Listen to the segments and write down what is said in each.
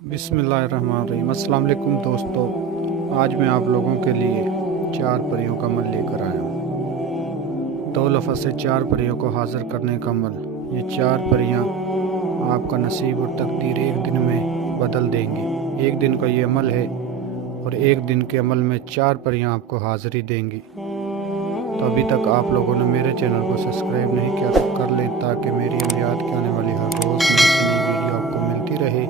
बिस्मिल्लाहिर्रहमानिर्रहीम। अस्सलाम वालेकुम दोस्तों, आज मैं आप लोगों के लिए 4 परियों का अमल लेकर आया हूँ। 2 लफ्ज़ से 4 परियों को हाज़िर करने का अमल। ये 4 परियां आपका नसीब और तकदीर एक दिन में बदल देंगी। एक दिन का ये अमल है और एक दिन के अमल में 4 परियां आपको हाज़िरी देंगी। तो अभी तक आप लोगों ने मेरे चैनल को सब्सक्राइब नहीं किया तो कर लें, ताकि मेरी अमलियात की आने वाली हर रोज़ नई से नई वीडियो आपको मिलती रहे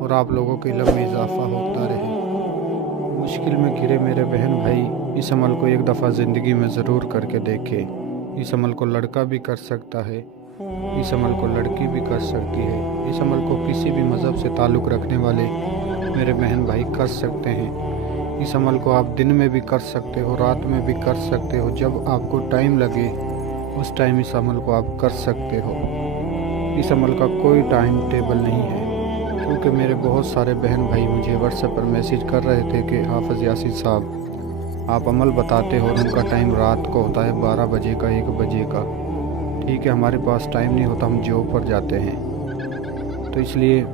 और आप लोगों के इल्म में इजाफ़ा होता रहे। मुश्किल में घिरे मेरे बहन भाई, इस अमल को एक दफ़ा ज़िंदगी में ज़रूर करके देखें। इस अमल को लड़का भी कर सकता है, इस अमल को लड़की भी कर सकती है। इस अमल को किसी भी मज़हब से ताल्लुक़ रखने वाले मेरे बहन भाई कर सकते हैं। इस अमल को आप दिन में भी कर सकते हो, रात में भी कर सकते हो। जब आपको टाइम लगे उस टाइम इस अमल को आप कर सकते हो। इस अमल का कोई टाइम टेबल नहीं है, क्योंकि मेरे बहुत सारे बहन भाई मुझे व्हाट्सएप पर मैसेज कर रहे थे कि हाफ़िज़ यासीन साहब आप अमल बताते हो और उनका टाइम रात को होता है 12 बजे का, 1 बजे का। ठीक है, हमारे पास टाइम नहीं होता, हम जॉब पर जाते हैं। तो इसलिए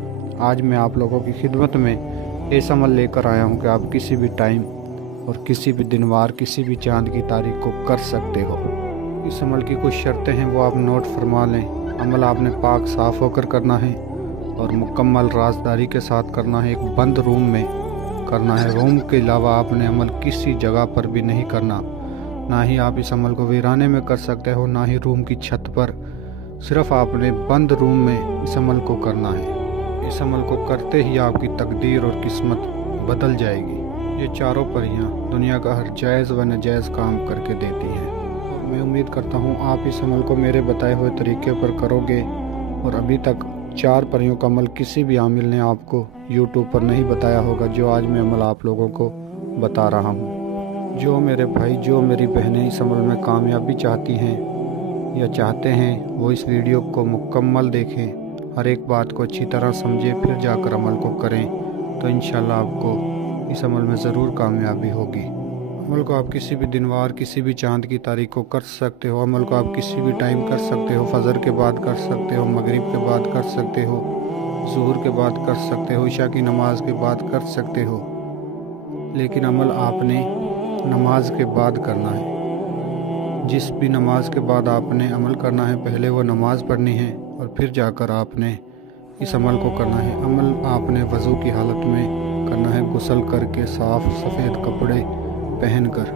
आज मैं आप लोगों की खिदमत में ऐसा अमल लेकर आया हूँ कि आप किसी भी टाइम और किसी भी दिन वार, किसी भी चाँद की तारीख को कर सकते हो। इस अमल की कुछ शर्तें हैं, वो आप नोट फरमा लें। अमल आपने पाक साफ़ होकर करना है और मुकम्मल राजदारी के साथ करना है। एक बंद रूम में करना है। रूम के अलावा आपने अमल किसी जगह पर भी नहीं करना। ना ही आप इस अमल को वीराने में कर सकते हो, ना ही रूम की छत पर। सिर्फ आपने बंद रूम में इस अमल को करना है। इस अमल को करते ही आपकी तकदीर और किस्मत बदल जाएगी। ये चारों परियां दुनिया का हर जायज़ व नाजायज़ काम करके देती हैं। और मैं उम्मीद करता हूँ आप इस अमल को मेरे बताए हुए तरीके पर करोगे। और अभी तक 4 परियों का अमल किसी भी आमिल ने आपको यूट्यूब पर नहीं बताया होगा, जो आज मैं अमल आप लोगों को बता रहा हूँ। जो मेरे भाई, जो मेरी बहनें इस अमल में कामयाबी चाहती हैं या चाहते हैं, वो इस वीडियो को मुकम्मल देखें, हर एक बात को अच्छी तरह समझें, फिर जाकर अमल को करें। तो इंशाल्लाह आपको इस अमल में ज़रूर कामयाबी होगी। अमल को आप किसी भी दिनवार, किसी भी चाँद की तारीख को कर सकते हो। अमल को आप किसी भी टाइम कर सकते हो। फजर के बाद कर सकते हो, मगरिब के बाद कर सकते हो, ज़ुहर के बाद कर सकते हो, इशा की नमाज के बाद कर सकते हो। लेकिन अमल आपने नमाज के बाद करना है। जिस भी नमाज के बाद आपने अमल करना है, पहले वो नमाज पढ़नी है और फिर जाकर आपने इस अमल को करना है। अमल आपने वज़ू की हालत में करना है, गुस्ल करके, साफ़ सफ़ेद कपड़े पहनकर।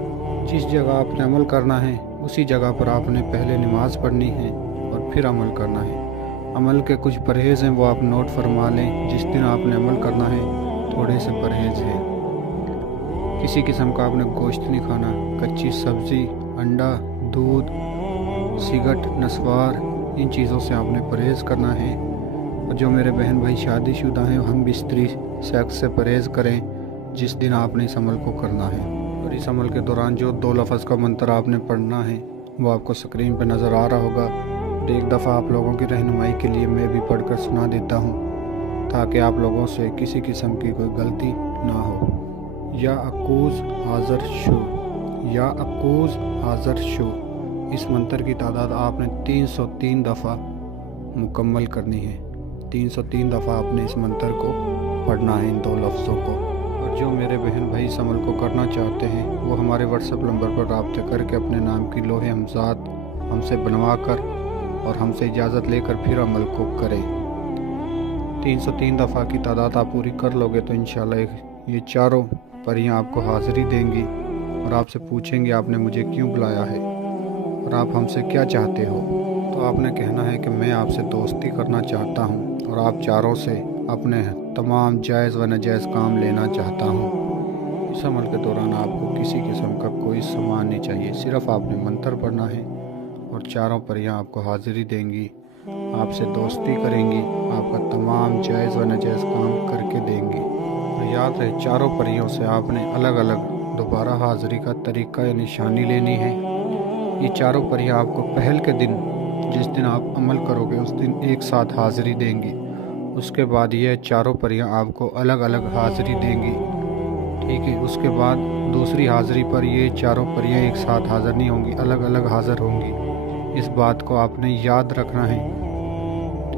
जिस जगह आपने अमल करना है उसी जगह पर आपने पहले नमाज पढ़नी है और फिर अमल करना है। अमल के कुछ परहेज़ हैं, वो आप नोट फरमा लें। जिस दिन आपने अमल करना है, थोड़े से परहेज़ हैं। किसी किस्म का आपने गोश्त नहीं खाना। कच्ची सब्ज़ी, अंडा, दूध, सिगरेट, नस्वार, इन चीज़ों से आपने परहेज़ करना है। और जो मेरे बहन भाई शादीशुदा हैं, हम बिस्तरी सेक्स से परहेज़ करें जिस दिन आपने इस अमल को करना है। और इस अमल के दौरान जो 2 लफ्ज़ का मंत्र आपने पढ़ना है वो आपको स्क्रीन पर नज़र आ रहा होगा। और एक दफ़ा आप लोगों की रहनुमाई के लिए मैं भी पढ़कर सुना देता हूँ, ताकि आप लोगों से किसी किस्म की कोई गलती ना हो। या अकूज़ हाज़र शो, या अकूज़ हाज़र शो। इस मंत्र की तादाद आपने 303 दफ़ा मुकम्मल करनी है। 303 दफ़ा आपने इस मंत्र को पढ़ना है, इन 2 लफ्ज़ों को। और जो मेरे बहन भाई इस अमल को करना चाहते हैं, वो हमारे व्हाट्सएप नंबर पर रब्ता करके अपने नाम की लोहे हमज़ात हमसे बनवा कर और हमसे इजाज़त लेकर फिर अमल को करें। 303 दफ़ा की तादाद आप पूरी कर लोगे तो इंशाल्लाह ये चारों परियां आपको हाज़िरी देंगी और आपसे पूछेंगे आपने मुझे क्यों बुलाया है और आप हमसे क्या चाहते हो। तो आपने कहना है कि मैं आपसे दोस्ती करना चाहता हूँ और आप चारों से अपने तमाम जायज़ व नाजायज़ काम लेना चाहता हूँ। इस अमल के दौरान आपको किसी किस्म का कोई सामान नहीं चाहिए, सिर्फ़ आपने मंत्र पढ़ना है और चारों परियां आपको हाज़िरी देंगी, आपसे दोस्ती करेंगी, आपका तमाम जायज़ व नाजायज़ काम करके देंगी। और याद रहे, चारों परियों से आपने अलग अलग दोबारा हाज़िरी का तरीका या निशानी लेनी है। ये चारों परियां आपको पहल के दिन, जिस दिन आप अमल करोगे उस दिन एक साथ हाज़िरी देंगी। उसके बाद ये चारों परियां आपको अलग अलग हाज़िरी देंगी। ठीक है, उसके बाद दूसरी हाज़िरी पर ये चारों परियां एक साथ हाज़िर नहीं होंगी, अलग अलग हाज़िर होंगी। इस बात को आपने याद रखना है।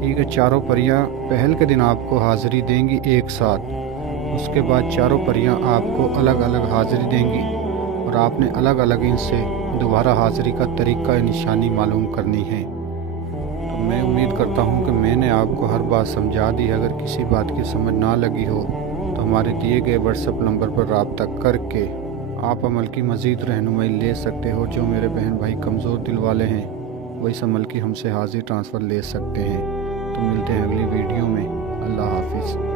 ठीक है, चारों परियां पहल के दिन आपको हाज़िरी देंगी एक साथ। उसके बाद चारों परियां आपको अलग अलग हाज़िरी देंगी और आपने अलग अलग इनसे दोबारा हाज़िरी का तरीक़ा निशानी मालूम करनी है। तो मैं उम्मीद करता हूं कि मैंने आपको हर बात समझा दी। अगर किसी बात की समझ ना लगी हो तो हमारे दिए गए व्हाट्सएप नंबर पर रब्ता करके आप अमल की मज़ीद रहनुमाई ले सकते हो। जो मेरे बहन भाई कमज़ोर दिल वाले हैं वो इस अमल की हमसे हाज़िर ट्रांसफ़र ले सकते हैं। तो मिलते हैं अगली वीडियो में। अल्लाह हाफिज़।